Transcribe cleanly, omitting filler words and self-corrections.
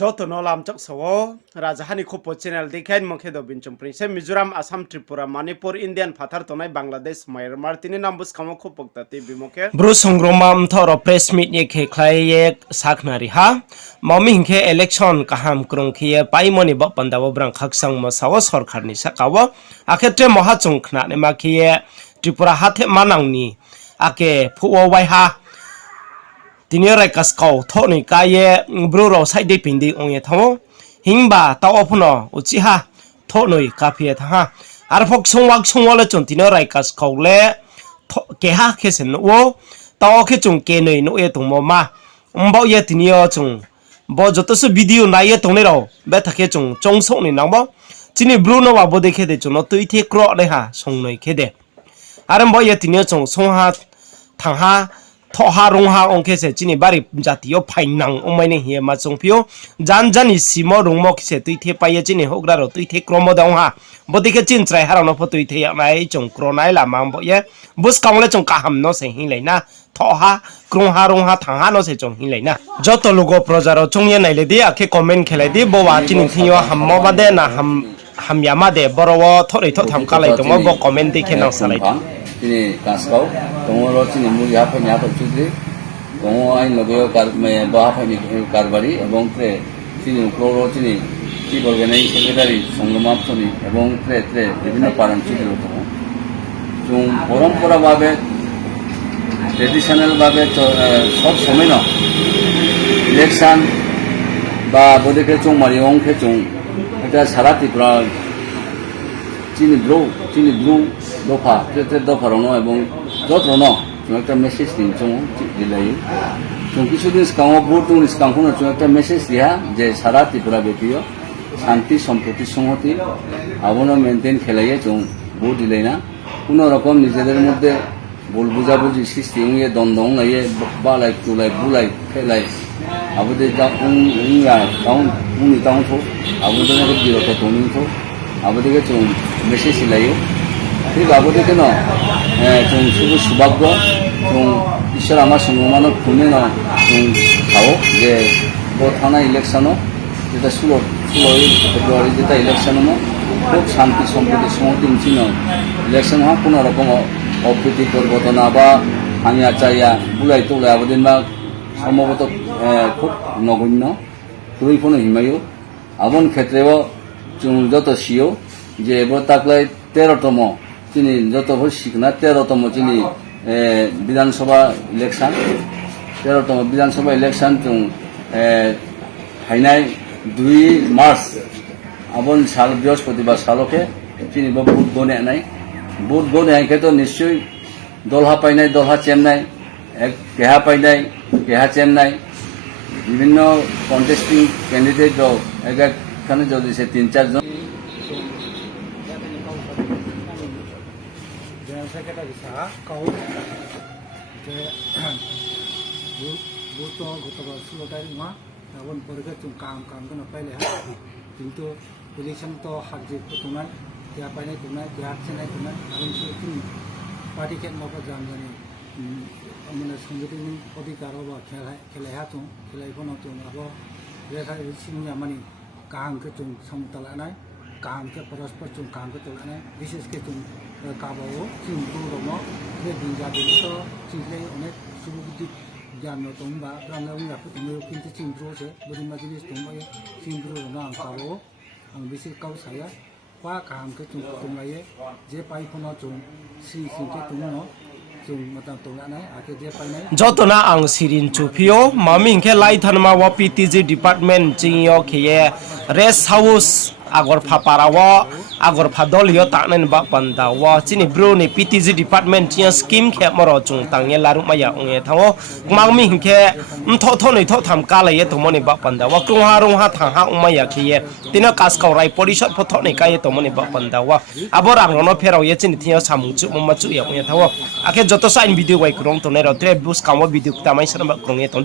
যত নলাম চক সও রাজহানি খোপ চ্যানেল দেখাইন মখে দবিন চম্প্রিংসে মিজোরাম আসাম ত্রিপুরা মণিপুর ইন্ডিয়ান ফাথার তনাই বাংলাদেশ মায়ানমার তিনি নাম বুসখামো খোপকতা টিভি মখে ব্রু সংগ্রমা মথর press meet ye khe khlai ye saknari ha mami hingkhe election kaham krungkhiye phaimoni ba pandawo brang khaksang mo sawo sarkarni sakawo akhetre mohachung khna ne makhiye tripura hathe manangni ake phuo wai ha তিনি রাইকাস cow থনি কায়ে ব্রুরো সাইডে পিন্দি way থামো হিংবা তাও অফন Uchiha থনই কাফিয়ে থাহা আর ফক সংওয়াক সংওয়ালে চন তিনি রাইকাস কাউলে কেহা খেসেন ও তাও খে চং কে নই নো এ তংমো মা উমবাও ye তিনি চং ব যতস ভিডিও নাইয়ে তংনে রাও বে থাকে চং চংসনি নামবো চিনি ব্রুনো বাবো দেখে দে চন তুই থে ক্র রেহা সংনই খেদে আর উমবাও ye তিনি চং সংহা থাহা thoha rongha ongkese chini bari jatiyo phainang omaine hiye ma chongpio janjani simo rongmo kise tuithe paye chini hograro tuithe kromo dongha bodike chin trai harano pho tuithe nai chong kronai lamang bo ye bus kaungle chong kaham no se hilaina thoha krongha rongha thangha no se chong hilaina joto logo projaro chongye naile di akhe comment khelai di bo wa chini thiyo hammo bade na hamyama de borowo thori tho tham kalai to mo bo comment dikhe na salai তিনি কাজ কাও তোমার চিনি মুড়ি হাফে হাফে চুদ্রি তোমার আইন লগে বাহাফাইনি কারবারি এবং প্রে চিনি ক্লোরো চিনি চিফ অর্গানাইজ সেক্রেটারি সংগ্রমাপনি এবং প্রে প্রে বিভিন্ন পারণ চিত্র जों পরম্পরাভাবে ট্রেডিশনালভাবে সব সময় না ইলেকশন বা বোধকে চং মারি অংখে চং এটা সারা ত্রিপুরা চিনি ব্লু দফা ট্রেটের দফা রনো এবং যত্র ন একটা মেসেজ দিন চং দিলাই চং কিছুদিন সিকাঙাव ভোট দং সিকাংখনো চং একটা মেসেজ দিয়া যে সারা ত্রিপুরা ব্যাপীয় শান্তি সম্প্রীতি সংহতি আবনো মেনটেন খেলাইয়ে চং ভোট দিলাই না কোনো রকম নিজেদের মধ্যে ভুল বুঝাবুঝি সৃষ্টি হয়ে দ্বন্দ্ব হয়ে বালাই তুলাই বুলাই খেলাই আবুদের উনি টাউন থো আবুদের বিরত টনিং থো আবুদিকে চং মেসেজ সিলাইयो ঠিক আবুদিকে ন চং শুভ সৌভাগ্য চং ঈশ্বর আমার সংগ্রমানো খুনে ন চং খাও যে থানা ইলেকশনও যেটা 16 ফেব্রুয়ারি যেটা ইলেকশন খুব শান্তি সম্প্রীতি সংহতি ছিল ইলেকশন হওয়া কোনো রকম অপ্রীতি পরিবর্তন বা হাঙিয়া চাইয়া বুলাই তোলাই আবেদন বা সম্ভবত খুব নগণ্য তুই কোনো হিমায়ু আবন ক্ষেত্রেও যত সিও যে এবার তাকলাই 13তম তিনি যত শিখনা 13তম তিনি বিধানসভা ইলেকশন 13তম বিধানসভা ইলেকশন হাইনাই 2 মার্চ আবন সাল বৃহস্পতিবার সালকে তিনি ভোট বনে নাই ভোট বনে আইকে তো নিশ্চয়ই দলহা পাই নাই দলহা চেম নাই কেহা পাই নাই কেহা চেম নাই বিভিন্ন কন্টেস্টিং ক্যান্ডিডেট এখানে যদি সে 3-4 জন সেক্রেটারি সাহা কাউ যে ভোট গতবার 16 তারিখ মা তখন পরে চুম কাম কোনো পাইলে কিন্তু ইলেকশন তো হাজি তোমার কেয়া পাই নাই তোমার কেয়া হারছে নাই তোমার কারণ তুমি পার্টি কেন মাপা জানি মানে সংগঠন অধিকার বা খেলাই হাতুম খেলাইফোন হাতুম আবো রেখা সিংয়া মানে কাহামকে চুম সমতলাनाय কাহামকে পরস্পর চুম কাহামকে তোলাनाय বিশেষকে চুম কাবাও চিংকু দङ बे दिनजाबो चिंख्लै अनेक सुबुद्धि জ্ঞান दं बा रांगा उंगाखौ दङ किन्तु चिंब्रोसे बोरिमा जिनिस दंबायो चिंब्रो दङ आं काबाव आं बिसोर काव साया पा काहामखौ चुम दंलायो जे पाइफोनाव चुम सिंके दङ যতনা আং সিরিন চুফিও মামিংকে লাইথানমা ওয়া পিটিজি ডিপার্টমেন্ট চিংयो খেয়ে রেস্ট হাউস আগর ফাপারাও আগর ফাদলিও তানেন বা পান্ডা ওয়া চিনি ব্রুনি পিটিজি ডিপার্টমেন্ট চিয়া স্কিম খে মরো চুং তাংয়ে লারুমায়া ওয়ে থাও মামিংকে mthoh nei tho tham kalaye tomoni ba panda wa rongha thangha umaya khiye tina kaskau rai porishot photho nei kaye tomoni ba panda wa aborang no ferau ye chini thia samung chu ma chu ya thawo akhe joto sain video wai krong to nei ro tre bus kamo video tamai sana ba krong ye tondi